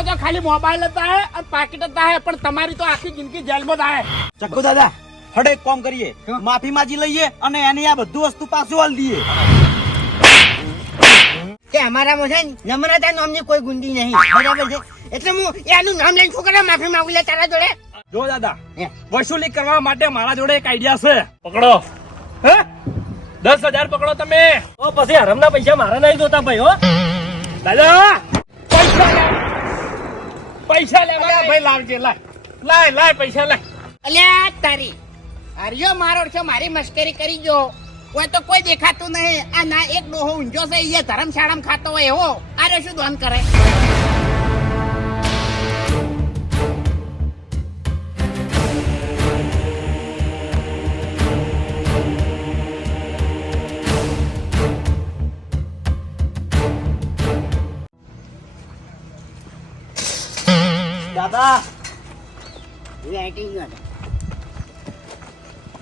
મારો તો ખાલી મોબાઈલ જ થાય અને પાકીટ જ થાય, પણ તમારી તો આખી જિંદગી જેલમાં થાય. ચક્કુ દાદા હડે એક કામ કરીએ, માફી માંગી લઈએ અને એની આ બધું વસ્તુ પાછું આલ દઈએ. કે અમારામાં છે ને નમ્રતા નામની કોઈ ગુંડી નહીં, બરાબર છે? એટલે હું એનું નામ લઈને શું કરે માફી માંગુ લે તારા જોડે? જો દાદા, વસૂલી કરવા માટે મારા જોડે એક આઈડિયા છે. પકડો. હે 10,000 પકડો તમે. તો પછી હરમના પૈસા મારા નહીં જોતા ભાઈ. હો દાદા પૈસા લેવા ભાઈ, લાવજે. લાય પૈસા લાય. અલ્યા તારી આર્યો મારો છે, મારી મસ્કરી કરી જો. કોઈ તો કોઈ દેખાતું નહીં. આ ના એક ડોહો ઊંઝો છે, એ ધર્મશાળામાં ખાતો હોય એવો. આરે શું દોન કરે? દાદા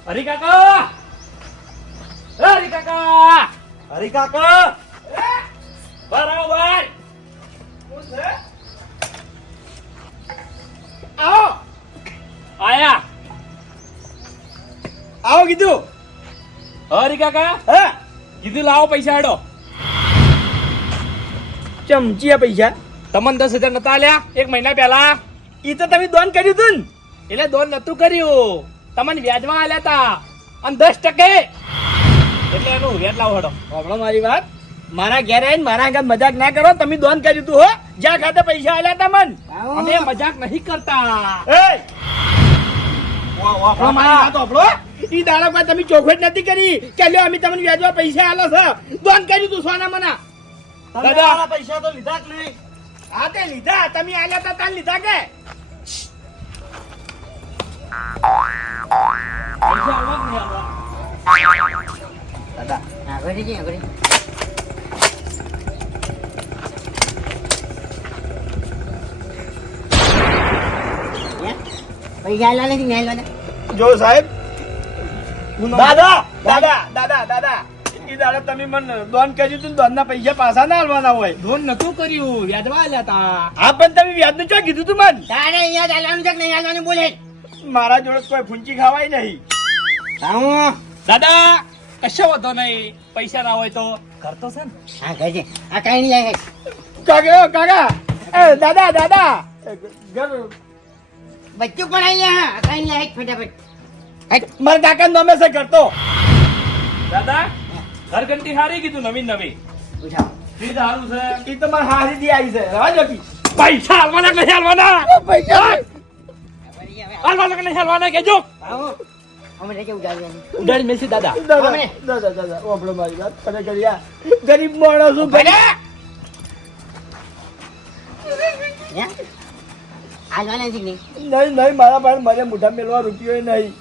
હરી કાકા, હરી કાકા, હરી કાકા બરાબર આવો. આયા આવો કીધું. હરી કાકા હે કીધું લાવો પૈસા હેડો. ચમચી પૈસા તમને 10,000 નતા આલ્યા એક મહિના પહેલા? ઈ તો તમે દોન કર્યું તું ને. એટલે દોન નતું કર્યું, તમને વ્યાજમાં આલ્યા તા અને 10% એટલે એનું વ્યાજ લાવો હેડો. સાંભળો મારી વાત, મારા ઘેર આવીને મારા આગળ મજાક ના કરો. તમે દોન કર્યું તું હો, જ્યાં ખાતે પૈસા આલ્યા તા મન. અમે મજાક નહીં કરતા. એ વાપરો મારી વાત વાપરો. ઈ દાડા પર તમે ચોખવટ નથી કરી કે લ્યો અમે તમને વ્યાજમાં પૈસા આલો છે. દોન કર્યું તું સોના મના. દાદા પૈસા તો લીધા જ નહીં. હા તે લીધા, તમે આલ્યા તા તાન લીધા કે? પૈસા આલવા કે નહીં આલવા? દાદા આગળ જી આગળ. પૈસા આલ્યા નથી, નહીં આલ્યા. જો સાહેબ, દાદા દાદા દાદા દાદા ઈ દાડા તમે મને દોન કર્યું તું, દોન ના પૈસા પાછા ના આલવાના હોય. દોન નતું કર્યું, વ્યાજમાં આલ્યા તા. હા પણ તમે વ્યાજ નું ચા કીધું તું મન. તારે અહીંયા જ આલવાનું છે કે નહીં આલવાનું બોલે? મારા જોડે કોઈ ફૂંચી ખાવાય નહીં. હા દાદા કશો વાંધો નહીં, પૈસા ના હોય તો કરતો છે ને. હા કહેજે. આ કઈ નહીં લાગે. કાકા કાકા એ દાદા દાદા ઘર બચ્ચું પણ આવી હા કઈ નહીં લાગે. ફટાફટ મારા કાકા નામે છે કરતો. દાદા ઘરઘંટી હારી કીધું, નવી નવી ઉઠાવો. ચીજ હારું છે. ઈ તો મારા હારી દી આવી છે. રવા જો કી પૈસા આલવાના કે નહીં આલવાના? પૈસા આલવાના કે નહીં આલવાના કેજો. આવો હમણાં કે ઉડાડવાનું. ઉડાડી મેસી દાદા. દાદા હમણે. દાદા દાદા ઓપડો મારી વાત કરે કર્યા. ગરીબ માણસ છું ભલે હે? આલવાના છે કે નહીં? નહીં નહીં મારા પાસે મને મોઢા મેળવા રૂપિયો નહીં.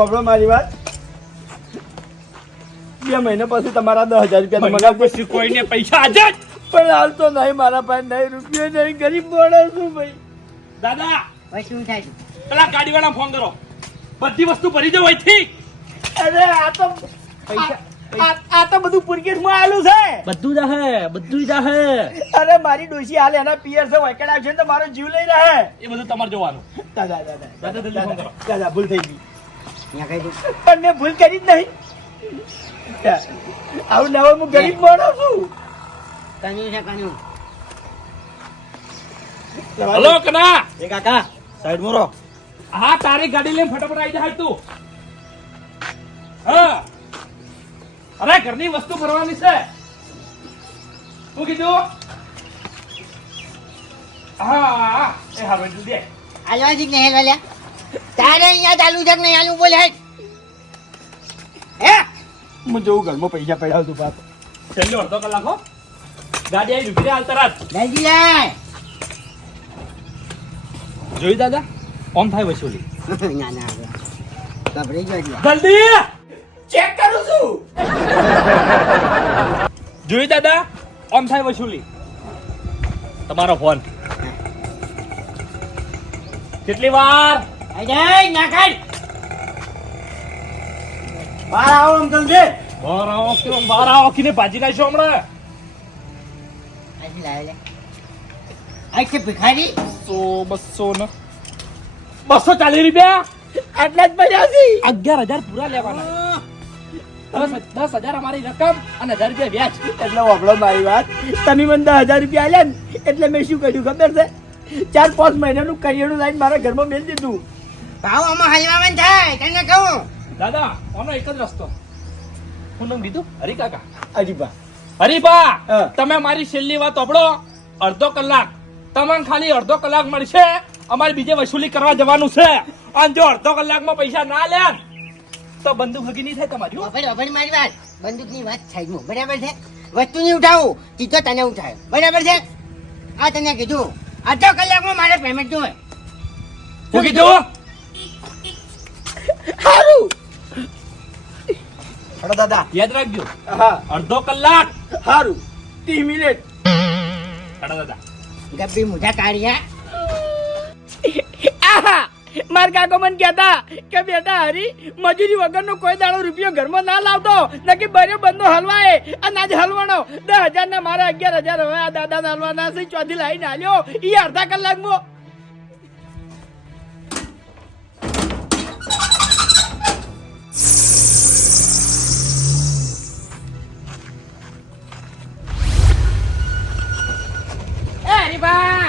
ઓપડો મારી વાત, 2 મહિના પછી તમારા 10,000 રૂપિયા મને મગાવ. પછી કોઈને પૈસા આજે જ. પણ હાલ તો નહીં, મારા પાસે નહીં, રૂપિયો નહીં, ગરીબ માણસ છું ભાઈ. દાદા હવે શું થાય છે? પેલા ગાડીવાળા ફોન કરો, બધી વસ્તુ ભરી જાવ અહીંથી. અરે આ તો પૈસા આ તો બધું પુરકેટ માં આલું છે. બધું જાહે, બધું જાહે. અરે મારી ડોશી હાલ એના પિયર છે, વૈકડ આવશે ને તો મારો જીવ લઈ રહે. એ બધું તમારે જોવાનું. દાદા દાદા દાદા જલ્દી ફોન કરો. દાદા ભૂલ થઈ ગઈ, અહીંયા કહી દઉં. પણ મેં ભૂલ કરી જ નહીં. આવું નવો હું ગરીબ માણસ છું. કાન્યું છે કાન્યું. હલો કના. એ કાકા સાઈડ મોરો. હા તારી ગાડી લઈને ફટાફટ આવી જાય તું. હા અરે ઘરની વસ્તુ ભરવાની છે. શું કીધું? હા એ હા બેટું દે. આલવા છે કે નહીં આલવા? તારે અહીંયા ચાલુ છે કે નહીં આલવું બોલે? હે હું જોઉં ઘરમાં પૈસા પડ્યા તું પાછો. છેલ્લો અડધો કલાક હો. ગાડી આવી ઉભી રહે હાલ તરત. જલ્દી લાય. જોઈ દાદા ઓમ થાય વસૂલી. ના ના ગભરાઈ ગયો એટલે. જલ્દી ચેક કરું છું. જોઈ દાદા ઓમ થાય વસૂલી. તમારો ફોન કેટલી વાર? આઈ જાય ના કાઢ. બહાર આવો અંકલ છે. બહાર આવો કીને ભાજી નાખશો હમણાં. આજી લાવે લે આ કે ભિખારી 100 200 ને 240 રૂપિયા. આટલા જ પડ્યા છે. 11,000 પૂરા લેવાના. 10,000 અમારી રકમ અને 1,000 રૂપિયા વ્યાજ. એટલે વાપરો મારી વાત. તમે મને 10,000 રૂપિયા આલ્યા ને એટલે મેં શું કર્યું ખબર છે? 4-5 મહિનાનું કરિયાણું લાવીને મારા ઘરમાં મેલ દીધું. ભાવ આમાં હલવાવાનું થાય તને કહું. દાદા આનો એક જ રસ્તો. હું નામ દીધું હરિકાકા. અજીબા હરીબા, હા. તમે મારી છેલ્લી વાત સાંભળો. અડધો કલાક તમને ખાલી અડધો કલાક મળશે. અમારે બીજે વસૂલી કરવા જવાનું છે. અને જો અડધો કલાકમાં પૈસા ના લે તો બંદૂક હગી નહીં થાય તમારી. હો. વફડ મારી વાત બંદૂકની વાત સાઈડમાં બરાબર છે. વસ્તુ નહીં ઉઠાવું સીધો તને ઉઠાય બરાબર છે. આ તને કીધું અડધો કલાકમાં મારે પેમેન્ટ જોઈએ. શું કીધું? સારું. હડો દાદા. યાદ રાખજો, હા અડધો કલાક. સારું. 30 મિનિટ. હેડો દાદા. ગબ્બી મુઢા કાઢ્યા. આહા! માર કાકો મને કહેતા કે બેટા હરી મજૂરી વગરનો કોઈ દાડો રૂપિયો ઘરમાં ના લાવતો નકી બર્યો બંધો હલવાય અને આજે હલવાનો 10,000 ને મારા 11,000 હવે આ દાદા ના હલવાના છે. ચોથી લાઈને આલ્યો ઈ અડધા કલાકમાં. એ હરીબા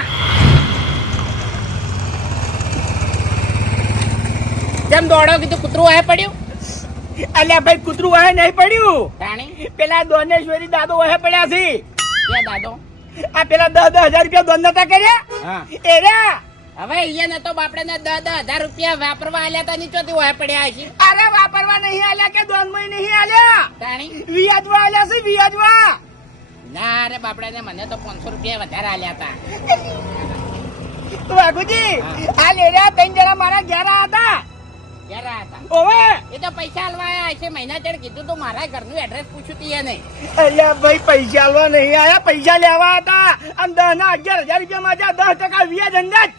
જેમ દોડો કીધું કૂતરું આ પડ્યું. અલ્યા ભાઈ કૂતરું વાહે નહીં પડ્યું. તાણી પેલા દોનેશ્વરી દાદો વાહે પડ્યા છે. કે દાદો આ પેલા 10,000 રૂપિયા દોન નતા કર્યા હા એ રહ્યા. હવે અહીંયા તો બાપડે ને 10,000 રૂપિયા વાપરવા આલ્યા તા ની ચોથી હોય પડ્યા છે. અરે વાપરવા નહીં આલ્યા કે દોનમાં નહીં આલ્યા. તાણી વ્યાજવા આલ્યા છે વ્યાજવા. ના અરે બાપડે ને મને તો 500 રૂપિયા વધારે આલ્યા તા. વાઘુજી આ લેરહ્યા 3 જણા મારા ઘેર હતા. ક્યારે હતા? ઓવે એ તો પૈસા આલવાયા હશે. મહિના ચડ કીધું તો મારા ઘરનું એડ્રેસ પૂછ્યું તી એને. અલ્યા ભાઈ પૈસા આલવા નહીં આયા, પૈસા લેવા હતા. અને 10 ના 11,000 રૂપિયા માં 10% વ્યાજ અંદાજ.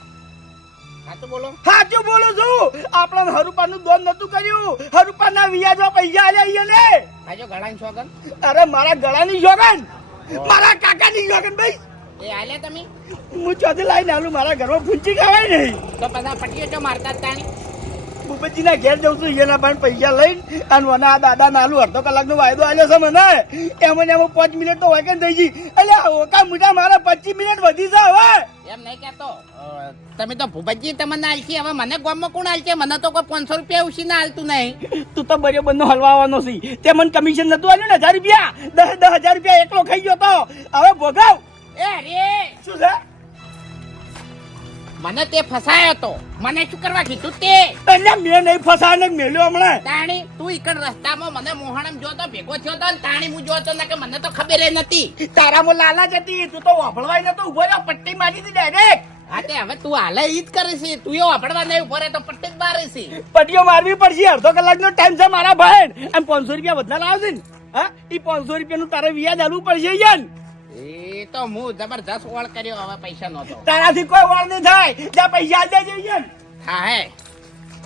સાચું બોલો. સાચું બોલું છું. આપણને હરુપાનું દોન નતું કર્યું. હરુપાના વ્યાજમાં પૈસા આલ્યા ઈ લે. આજો ગળાની સોગન અરે મારા ગળાની જોગન, મારા કાકાની જોગન ભાઈ. એ આલ્યા તમે હું ચોથી લાઈને આલું મારા ઘરમાં પૂંચી ખાવાય નહીં. તો બધા પટીઓ તો મારતા જ તાણી. ભૂપતજીના ઘેર જઉં છું એના પણ પૈસા લઈને અને મને આ દાદા નાલું અડધો કલાકનો વાયદો આલ્યો છે મને. એમાં 5 મિનિટ તો વાયકન થઈ ગઈ. અલ્યા ઓકા મોટા મારા 25 મિનિટ વધી છે હવે. એમ નહીં કહેતો. તમે તો ભૂપતજી તમને આલશી. હવે મને ગામમાં કોણ આલશે? મને તો કોઈ 500 રૂપિયા ઉછીને આલતું નહીં. તું તો બર્યો બંધો હલવાવાનો છે. તે મને કમિશન નતું આલ્યું ને 1,000 રૂપિયા. 10,000 રૂપિયા એકલો ખાઈ ગયો તો. હવે ભોગાવ. એ અરે શું છે? મને તે ફસાયો તો. મને શું કરવા કીધું તે? એટલે મેં નહીં ફસાને મેલ્યો હમણાં. તાણી તું ઈકડ રસ્તામાં મને મોહણમ જોતો ભેગો થયો તો ને તાણી હું જોતો ને કે મને તો ખબર નથી. તારામાં લાલચ હતી. તું તો વાપરવાય નતો ઉભો રહ્યો. પટ્ટી મારી હતી ડાયરેક્ટ. હા તે હવે તું હાલે ઈ જ કરે છે. તું એ વાપરવા નહીં ઉભો રહે તો પટ્ટી જ મારે છે. પટ્ટીઓ મારવી પડશે. અડધો કલાકનો ટાઈમ છે મારા ભાઈ. અને 500 રૂપિયા વધારે આવશે ને. હા એ 500 રૂપિયાનું તારે વ્યાજ આલવું પડશે યાર. એ તો હું જબરદસ્ત ઓળ કર્યો. હવે પૈસા નતો. તારાથી કોઈ વાર નહીં થાય. જ્યાં પૈસા આલ દેજે યાર. હા હે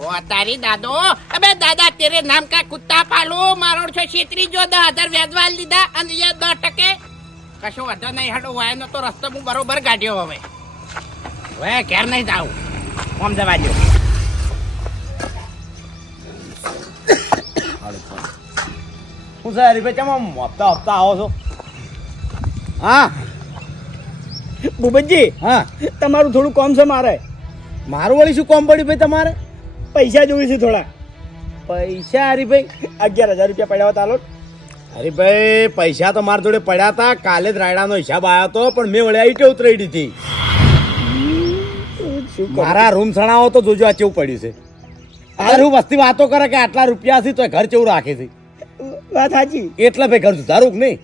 ઓ તારી દાદો. અબે દાદા તેરે નામ કા કુત્તા પાલું. મારો છો છેતરી જો 10,000 વ્યાજવા લીધા અને એ 10% કશો વધો નહીં. હડો વાય નો તો રસ્તો હું બરોબર કાઢ્યો. હવે હવે ઘેર નહીં જાવ. આમ જવા દો. હું સર હરીભાઈ કેમ આમ હપ્તા હપ્તા આવો છો? હા ભૂપતજી. હા તમારું થોડું કોમ છે મારે. મારું વળી શું કોમ પડ્યું ભાઈ તમારે? પૈસા જોઈ છે થોડા. પૈસા હરીભાઈ 11,000 રૂપિયા પડ્યા હતા. હાલો હરીભાઈ પૈસા તો મારા જોડે પડ્યા હતા. કાલે જ રાયડાનો હિસાબ આવ્યો હતો પણ મેં વળી ઈટે ઉતરાઈ દીધી. મારા રૂમ સણાવો તો જોજો આ કેવું પડ્યું છે. હું વસ્તી વાતો કરે કે આટલા રૂપિયા છે તો ઘર કેવું રાખે છે. વાત સાચી. એટલે ભાઈ ઘર સુધારું કે નહીં?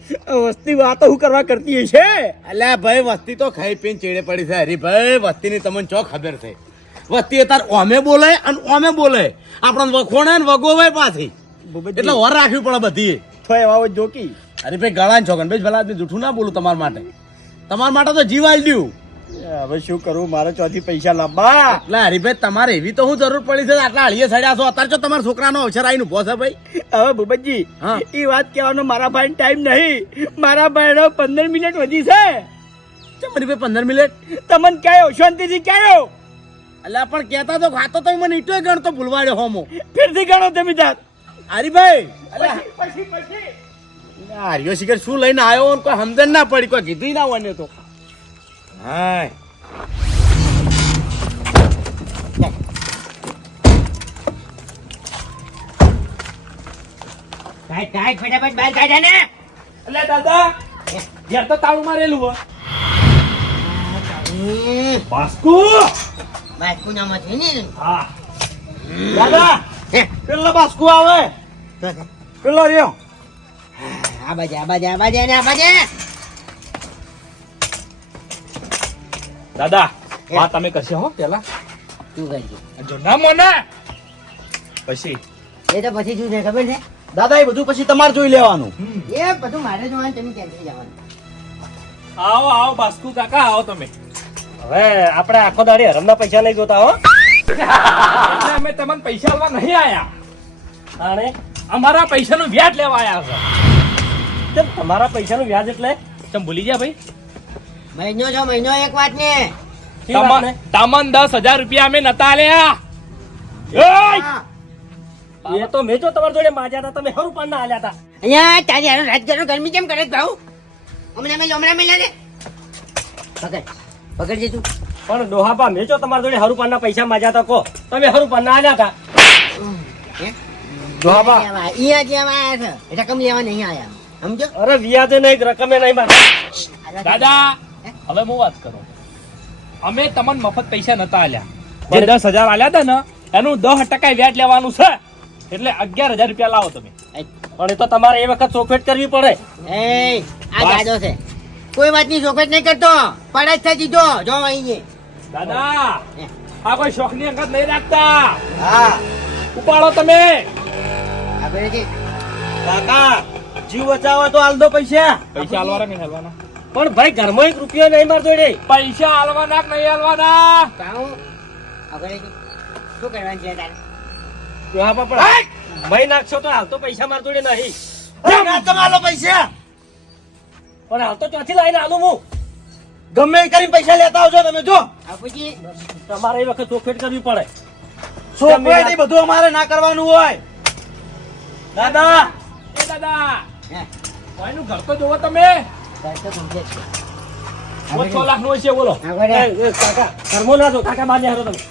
વસ્તી વાતો હું કરવા કરતી છે? અલ્યા ભાઈ વસ્તી તો ખાઈ પીને ચેડે પડી છે. હરીભાઈ વસ્તીની તમને ચો ખબર છે. વસ્તી અત્યારે ઓમે બોલે અને ઓમે બોલે. આપણને વખોણે ને વગોવાય પાછી. એટલે વર રાખવી પડે બધી. તો એવા જોકી. હરીભાઈ ગળા છોકન ભાઈ ભલા આદમી જૂઠું ના બોલું તમારા માટે. તમારા માટે તો જીવ આલ દઉં. હવે શું કરું મારે ચોથી પૈસા લાવવા? એટલે હરીભાઈ તમારે એવી તો હું જરૂર પડી છે આટલા હળીએ સડ્યા છો અત્યારે જો તમારા છોકરાનો અવસર આવીને ઉભો છે ભાઈ. હવે ભૂપતજી હા. એ વાત કહેવાનો મારા ભાઈ ટાઈમ નહીં. મારા ભાઈનો 15 મિનિટ વધી છે. ચમ હરીભાઈ 15 મિનિટ તમને કયો શાંતિથી કયો એટલે પણ કહેતા તો ખાતો તો મને ઈટોય ગણતો ભૂલવાડ્યો હોમો. ફેરથી ગણો તમે તાર. હરીભાઈ પછી હરિયો શિખર શું લઈને આવ્યો ને કોઈ સમજણ ના પડી કોઈ કીધું ના હોય ને તો. હા ફટાફટ બહાર કાઢ્યા ને. એટલે દાદા ઘેર તો તાળું મારેલું હો. બાસ્કુ બાસ્કુ નામ છે ને. હા દાદા પેલો બાસ્કુ આવે પેલો રહ્યો. આ બાજે ને આ બાજે. દાદા વાત તમે કરશે હો પેલા તું કરજે. જો ના મોને પછી એ તો પછી શું છે ખબર છે? દાદા એ બધું પછી તમારે જોઈ લેવાનું. એ બધું મારે જોવાનું, તમે ક્યાંથી જવાનું? આવો આવો બાસ્કુ કાકા આવો તમે. હવે આપણે આખો દાડી હરમના પૈસા નહીં જોતા હો. એટલે અમે તમને પૈસા આલવા નહીં આયા, અને અમારા પૈસાનું વ્યાજ લેવા આયા છે. કેમ તમારા પૈસાનું વ્યાજ એટલે તમે ભૂલી ગયા ભાઈ? મહિનો એક વાત ને. શી વાત ને? તમને 10,000 રૂપિયા અમે નતા આલ્યા. એય! હા. એ તો મેં જો તમારી જોડે માજ્યા હતા, તમે હરું પાન ના આલ્યા હતા. અહીંયા તારી હારો રાજકારણ ગરમી કેમ કરે છે ભાઉ? હમણાં મેલા ને. પકડજે તું. પણ ડોહાબા મેં જો તમારી જોડે હરું પાન ના પૈસા માજ્યા હતા, કહો તમે હરું પાન ના આલ્યા હતા. હે? ડોહાબા અહીંયા જે આયા છે રકમ લેવા નહીં આયા, સમજો? અરે વ્યાજે નહીં રકમે નહીં મારતા. દાદા હવે હું વાત કરું, અમે તમને મફત પૈસા નતા આલ્યા. જે 10,000 આલ્યા હતા ને એનું 10% વ્યાજ લેવાનું છે, એટલે 11,000 રૂપિયા લાવો તમે. પણ એ તો તમારે એ વખત ચોખવેટ કરવી પડે. એ આ દાદો છે, કોઈ વાતની ચોખવટ નહીં કરતો, પડે જ થઈ દીધો જો અહીં. દાદા આ કોઈ શોખની અંગત નહીં રાખતા. હા ઉપાડો તમે. આપણે જે કાકા જીવ બચાવો તો આલ દો પૈસા. પૈસા આલવાના કે નહીં આલવાના? પણ ભાઈ ઘરમાં 1 રૂપિયો નહીં માર જોડે. પૈસા આલવાના કે નહીં આલવાના? ભાઉ આપણે જે શું કરવાનું છે તારે? ડોહાબા પણ મહી નાખશો તો હાલ તો પૈસા માર જોડે નહીં. ના તમે આલો પૈસા. પણ હાલ તો ચોથી લાઈને આલું હું. ગમે એ કરીને પૈસા લેતા આવજો તમે જો. બાપુજી તમારે એ વખત ચોખવેટ કરવી પડે. સોપવેટ એ બધું અમારે ના કરવાનું હોય. દાદા એ દાદા હે કોઈનું ઘર તો જોવો તમે. ઘર તો complete છે. 6 લાખ નું છે બોલો. આપણે એ કાકા ઘરમાં ના જો, કાકા બહાર નીકળો તમે.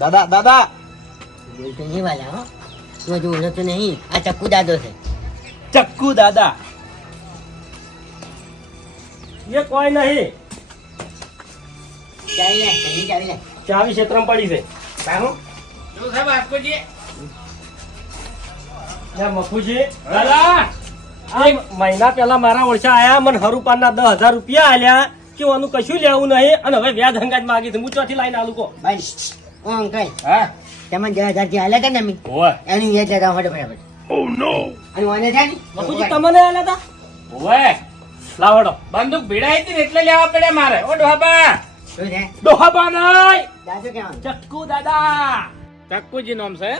દાદા બોલતો નહીં વાલા હો, તું હજુ ઓળખતો નહીં. આ ચક્કુ દાદો છે. ચક્કુ દાદા એ કોઈ નહીં. ચાવી લે, કઢી ચાવી લે. ચાવી ક્ષેત્રમાં પડી છે. ભાઉ શું છે બાસ્કુજી? યા મફુજી, દાદા આ મહિના પહેલા મારા ઓળખા આયા, મને હરુપાનના 10,000 રૂપિયા આલ્યા કે આનું કશું લેવું નહીં, અને હવે વ્યાજ હંગાત માંગી છે. હું ચોથી લાઈને આલું કહો. ભાઈ ઓ અંકલ હા તમને 10,000 થી હાલ્યા હતા ને અમે ઓય એની યાદ લગાવો ફટાફટ. અને મને છે ને મફુજી તમને આલ્યા હતા? ઓય લાવડો બંદૂક ભીડાઈ હતી ને એટલે લેવા પડે મારે. ઓ ડોહાબા શું છે? ડોહાબા નહીં, દાદો કેમ? ચક્કુ દાદા. ચક્કુજી નામ છે?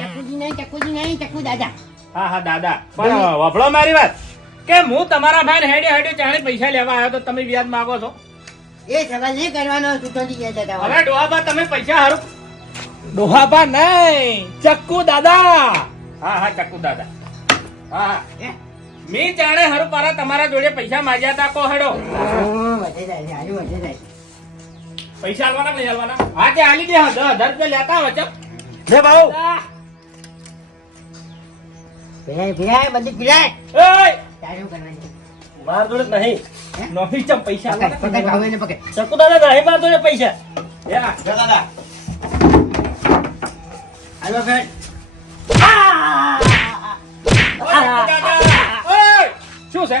ચક્કુજી નહીં, ચક્કુ દાદા. હા હા દાદા. પણ વફળો મારી વાત કે હું તમારા ભાઈ હેડ્યો ચાણે પૈસા લેવા આવ્યો તો તમે વ્યાજ માંગો છો. એ સવાલ નહીં કરવાનો, તું તો યાદ હતા. હવે ડોહાબા તમે પૈસા હારું. ડોહાબા નહીં, ચક્કુ દાદા. હા હા ચક્કુ દાદા. હા હા હે? મી ચાણે હારું પારા તમારા જોડે પૈસા માંગ્યા તા કો હેડો. વધે જાય છે, આજુ વધે જાય. પૈસા આલવાના કે નહીં આલવાના? હા તે આલી દે. 10,000 રૂપિયા લેતા આવે છે. લે ભાઉ પીરાય, બંદૂક પીરાય. એય તારું કરવાનું છે. માર જોડે નહીં. નહીં ચમ પૈસા પકડ, પકડ, આલવાના. ભાઉ એને પકડ. ચક્કુ દાદા નહીં માર જોડે પૈસા. યા. દાદા હાલો ફેર. દાદા. ઓય શું છે?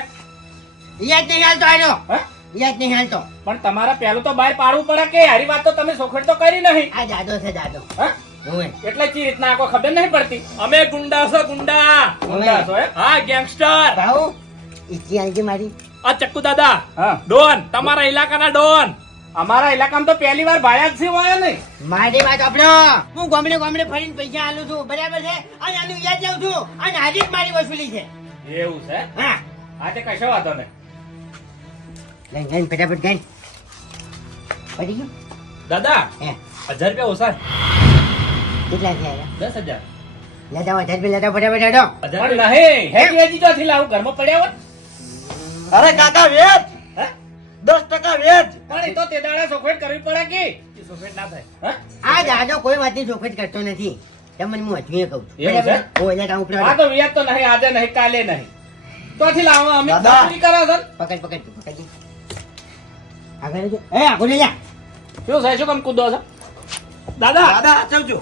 યાદ નહીં હાલતો આનો. હે? યાદ નહીં હાલતો. પણ તમારા પહેલું તો બહાર પાડવું પડે કે હારી વાત તો તમે સોખડ તો કરી નહીં. આ દાદો છે દાદો. હા? હોવે. એટલે ચી રીતના આખો ખબર નહીં પડતી. અમે ગુંડા છો ગુંડા. ગુંડા છો હે? હા ગેંગસ્ટર. ભાઉ ઈચ્છી આલજે મારી. આ ચક્કુ દાદા હા. ડોન તમારા ઇલાકાના ડોન અમારા ઇલાકામાં તો પહેલી વાર ભાયા જ છે હોય નહીં મારી વાત આપડો હું ગામડે ગામડે ફરીને પૈસા આલું છું બરાબર છે અને આનું યાદ લઉં છું અને આજે જ મારી વસૂલી છે એવું છે હા આ તે કશો વાંધો નહીં લઈને લઈને ફટાફટ ગઈ પડી ગયું દાદા હે 1000 રૂપિયા ઓછા કેટલા થયા 10,000 લેતા હોય ધરબી લેતા ફટાફટ હેડો પણ નહીં હેજી ચોથી લાવું ઘરમાં પડ્યા હોત અરે કાકા વેચ 10% વેચ પણ એ તો તે દાડા સોફેટ કરવી પડે કે સોફેટ ના થાય હા? આ દાદો કોઈ વાતની ચોખવટ કરતો નથી તમને હું હજુ કહું છું એવું છે? બરાબર? ઓ એટલે ઉપર આ તો વ્યાજ તો નહીં આજે નહીં કાલે નહીં ચોથી લાવો અમે દાદા. ચોરી કરો છો પકડ પકડ તું પકડ આગળ જો એ આગળ લે જા શું છે શું કામ કૂદો છો દાદા દાદા સાચવજો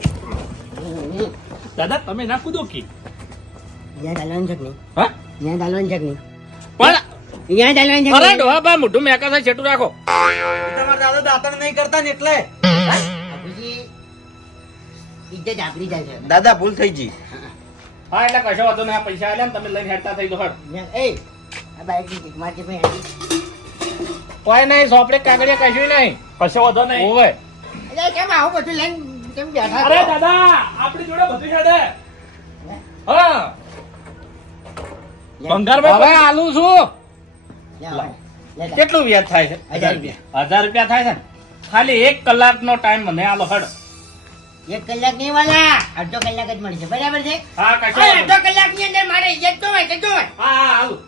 દાદા તમે ના કૂદો કે યાદ આલવાનું છે કે નહીં હા યાદ આલવાનું છે કે નહીં પણ યાદ આલવાનું છે કે અરે નહીં? ડોહા બા મોઢું મેકા થાય છેટું રાખો તમારા દાદા દાંતણ નહીં કરતા ને એટલે બાપુજી, ઇજ્જત આપણી જાય છે દાદા ભૂલ થઈ ગઈ હા એટલે કશો વાંધો નહીં આ પૈસા આલ્યા ને તમે લઈને હેડતા થઈ દો હડ એ આ બાઈકની ટીક મારજે ભાઈ કોઈ નહીં સોપડે કાગળિયા કશું નહીં કશો વાંધો નહીં ઓવે એટલે કેમ આવું બધું લઈને કેમ બેઠા અરે છો? દાદા આપણી જોડે બધું હેડે હા ભંગારમાં હવે આલું છું લે આવો, લે જા. કેટલું વ્યાજ થાય છે 1000 રૂપિયા. 1000 રૂપિયા થાય છે ને ખાલી 1 કલાકનો ટાઈમ મને આલો હડ 1 કલાક નહીં વાલા અડધો કલાક જ મળશે બરાબર છે હા કશો ઓય, વાંધો અડધો કલાકની અંદર મારે ઇજ્જત તો હોય કે તો હોય હા હા આલું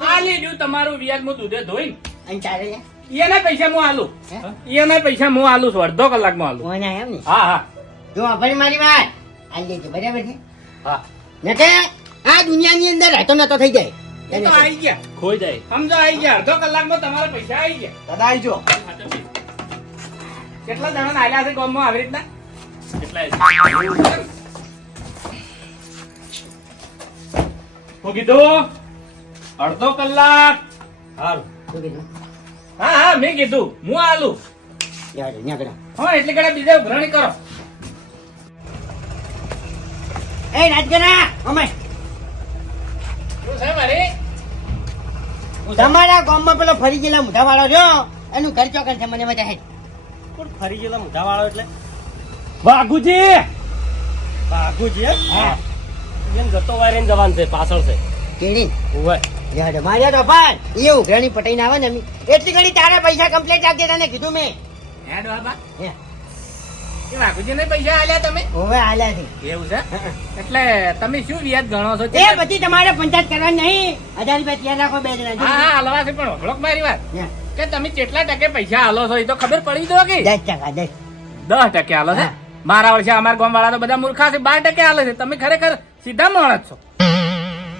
ખાલી જો તમારું વ્યાજ હું દૂધે ધોઈને અને ચાલે લે એના પૈસા હું આલું હે? એના પૈસા હું આલું છું અડધો કલાકમાં આલું કોણ એમ ને હા હા જો આપણે મારી વાત આ લેજે બરાબર છે હા નકે આ દુનિયાની અંદર રહેતો નતો થઈ જાય એ તો આવી ગયા ખોઈ જાય સમજો આવી ગયા અડધો કલાકમાં તમારા પૈસા આવી ગયા દાદા આવજો કેટલા જણા આલ્યા છે ગામમાં આવી રીતના કેટલા હું કીધું અડધો કલાક હારું શું કીધું હા હા મેં કીધું હું આલું યાર ન્યા કરો હા એટલે કડા બીજા ઉઘરાણી કરો એ રાજગરા અમાય શું છે મારી તમારા ગામમાં પેલો ફરી ગયેલા મુઠાવાળો જો એનું ઘર ચોકન છે મને મજા હે કોણ ફરી ગયેલા મોઢા વાળો એટલે વાઘુજી બાગુજી એમ? એમ જતો વારે ને જવાન છે પાછળ છે કેડી ઓવે યાર માર્યા તો પણ એ ઉઘરાણી પટાઈને આવે ને એટલી ઘડી તારા પૈસા કમ્પ્લીટ આપજે તને કીધું મેં હેડ બાબા હે, એ વાઘુજીને પૈસા આલ્યા તમે હવે આલ્યા છે એવું છે એટલે તમે શું વ્યાજ ગણો છો એ બધી તમારે પંચાયત કરવાની નહીં 1000 રૂપિયા ત્યાં રાખો બે જણા હા હા હાલવા છે પણ વળોક મારી વાત હે, કે તમે કેટલા ટકે પૈસા હાલો છો એ તો ખબર પડી દો કે 10%, 10% હાલો છે મારા વર્ષે અમારા ગામ વાળા તો બધા મૂર્ખા છે 12% હાલે છે તમે ખરેખર સીધા માણસ છો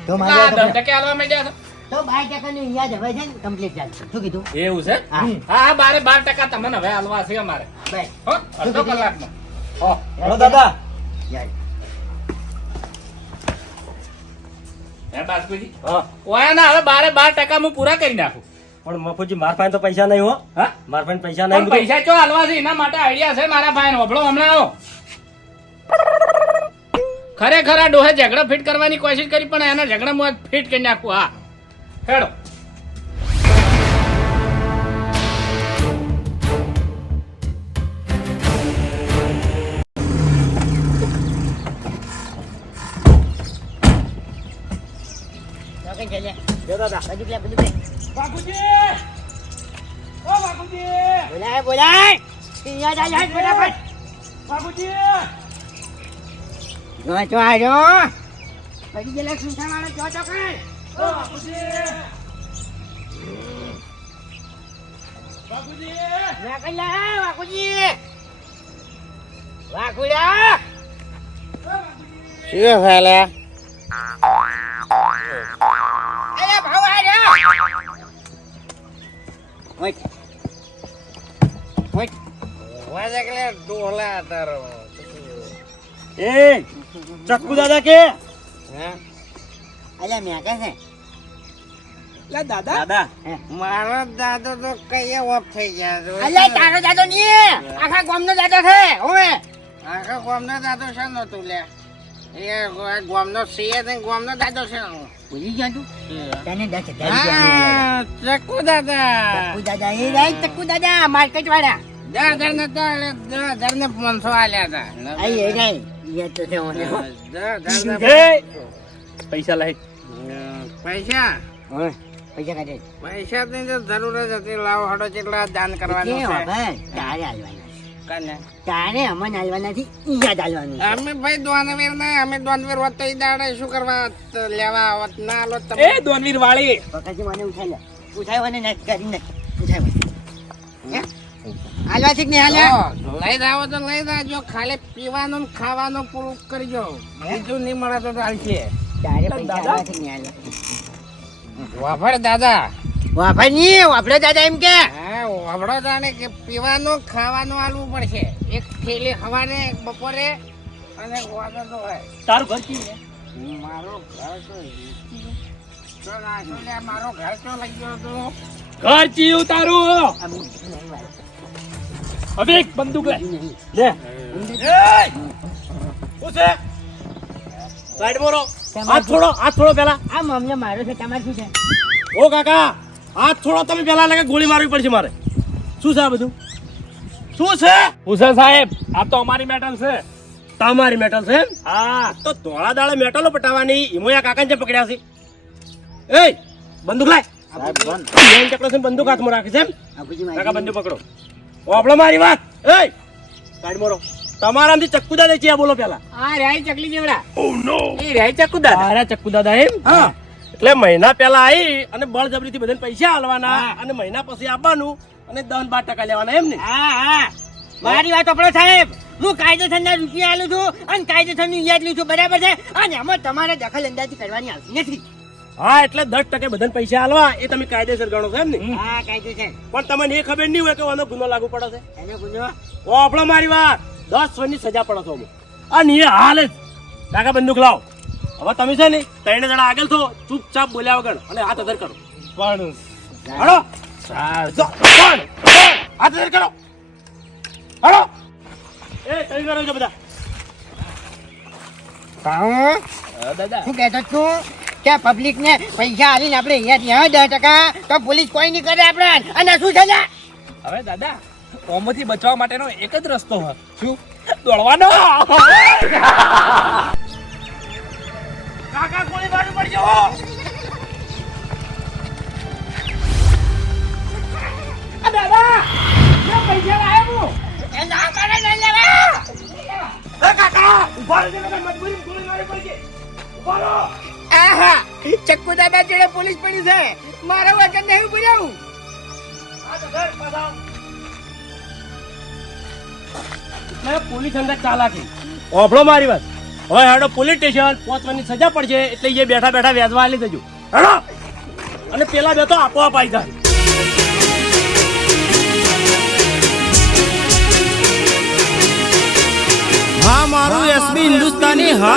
તો આ મારે 10% હાલવા માંડ્યા છો તો 12% નું યાદ હવે છે ને કમ્પ્લીટ ચાલશે શું કીધું એવું છે હા. હા 12% તમને હવે હાલવા છે અમારે બસ હો અડધો કલાકમાં હો હેલો દાદા યાર હે બાસ્કુજી હા ઓયા ના હવે 12% હું પૂરા કરી નાખું પણ મફુજી માર પાસે તો પૈસા નહીં હો હા માર પાસે પૈસા પણ નહીં પૈસા ચો હાલવા છે એના માટે આઈડિયા છે મારા ભાઈ વભળો હમણાં આવો ખરેખર આ ડોહે ઝઘડો ફિટ કરવાની કોશિશ કરી પણ એના ઝઘડા હું ફિટ કરી નાખું હા હેડો ચોકન ચાલે જો દાદા બધું લે બધું લે બાપુજી ઓ બાપુજી બોલાય બોલાય યાદ આ યાદ ફટાફટ બાપુજી જો આજો પડી ગયેલા સુંઠા વાળા જો ચોકન ઓ બાપુજી બાપુજી વાકુલા વાકુજી વાકુલા શું ફેલે અરે ભાવ આજો ઓય ઓય વાજે કે ડોલા તારો એ ચક્કુ દાદા કે અલ્યા મેં કહે છે દાદા મારો દાદો તો કઈ ઓફ થઈ ગયા છે અલ્યા તારો દાદો નહીં આખા ગામનો દાદો છે ઓય આખા ગામનો દાદો છે નો તું લે એ ગોમનો સીએ ને ગોમનો દાદો છે ભૂલી ગયા તું તને 10,000 રૂપિયા હા ચક્કુ દાદા ચક્કુ દાદા એ રાઈ ચક્કુ દાદા માર્કેટ વાળા 10,000 ને તો 10,000 ને 500 આલ્યા હતા આઈ એ રાઈ એ તો છે ઓને 10,000 એ, પૈસા લાય. પૈસા ઓય પૈસા કાઢે પૈસા ની તો જરૂર જ હતી લાવો હડો જેટલા દાન કરવાનું કે છે ભાઈ તારે હાલવાના કને તારે અમને હાલવાના થી ઈયા હાલવાનું અમે ભાઈ દોનવીર ને અમે દોનવીર હોત તો ઈ દાડે શું કરવા લેવા આવત ના આલો એ તમે દોનવીર વાળી પકડજી મને ઉઠાઈ લે ઉઠાઈ મને કરી ને ઉઠાઈ મને હાલવા છે કે નહીં હાલ્યા લઈ જાવ તો લઈ જાજો ખાલી પીવાનું ને ખાવાનું પૂરું કરજો બીજું નહીં મળે તો ચાલશે તારે પૈસા હાલવા છે કે નહીં હાલ્યા વાફડ દાદા વાપર ની વાપરે દાદા એમ કે હા વાફડો જાણે કે પીવાનું ખાવાનું આલવું પડશે એક થેલી સવારે એક બપોરે અને વાદો તો હોય તારું ઘર કી છે? મારો ઘર તો તો નાખો લે મારો ઘર તો લઈ ગયો તો ઘર ચીયું તારું. અમે નહીં વાળો. હવે એક બંદૂક લે. લે એય! શું છે? સાઈડ બોલો હાથ છોડો પેલા આ મામલે મારો છે તમારે શું છે ઓ કાકા હાથ છોડો તમે પેલા લાગે ગોળી મારવી પડશે મારે શું છે આ બધું શું છે હુસેન સાહેબ આ તો અમારી મેટલ છે. તમારી મેટલ છે એમ હા તો ધોળા દાડે મેટલો પટાવવાની ઈમોયા કાકાને જે પકડ્યા છે એય બંદૂક લાય બેન ચકડો છે બંદૂક હાથમાં રાખે છે એમ આખુજી કાકા બંદૂક પકડો ઓપડો મારી વાત એય સાઈડ મોરો તમારામાંથી ચક્કુ દાદા ચિયા બોલો પેલા આ રાઈ ચકલી જેવડા એ રહી ચક્કુ દાદા. તારા ચક્કુ દાદા એમ હા એટલે મહિના પેલા આવી અને બળજબરીથી બધાને પૈસા આલવાના અને મહિના પછી આપવાનું અને 10-12% લેવાના એમ ને હા હા મારી વાત આપણો સાહેબ હું કાયદેસરના રૂપિયા આલું છું અને કાયદેસરનું યાદ લઉં છું બરાબર છે અને આમાં તમારે દખલ અંદાજી કરવાની આવતી નથી હા એટલે 10% બધાને પૈસા આલવા એ તમે કાયદેસર ગણો છો એમ ને હા કાયદેસર પણ તમને એ ખબર નહીં હોય કે આનો ગુનો લાગુ પડે છે એનો ગુનો ઓ આપણો મારી વાત 10 વર્ષની સજા પડે છે અમુક અને એ હાલ જ કાકા બંદૂક લાવો હવે તમે છે ને 3 જણા આગળ છો ચૂપચાપ બોલ્યા વગર અને હાથ અધર કરો પણ હળો હાથ અધર કરો હળો એ કઈ કરો છો બધા દાદા શું કહેતો છું કે પબ્લિક ને પૈસા આલીને આપણે અહીંયા 10% તો પોલીસ કોઈ નહીં કરે આપણે અને શું છે લ્યા? હવે દાદા ઓમથી બચવા માટેનો એક જ રસ્તો હોય. શું? દોડવાનો. કાકા ગોળી મારવી પડશે હો દાદા પૈસા લાવ્યો હું. એ ના કરે નહીં લેવા એ કાકા ઉભા રહેજો નકર મજબૂરી ગોળી મારવી પડશે ઉભા રહો આહા ચક્કુ દાદા જોડે પોલીસ પડી છે મારા વગર નહીં ઉભી રહું હાથ અધર પાછા એટલે પોલીસ અંદર ચાલાકી ઓભળો મારી વાત હવે હેડો પોલીસ સ્ટેશન પહોંચવાની સજા પડશે એટલે એ બેઠા બેઠા વ્યાજવા આલી દેજો હેડો અને પેલા બે તો આપોઆપ આવી જાય હા મારું એસબી હિન્દુસ્તાની હા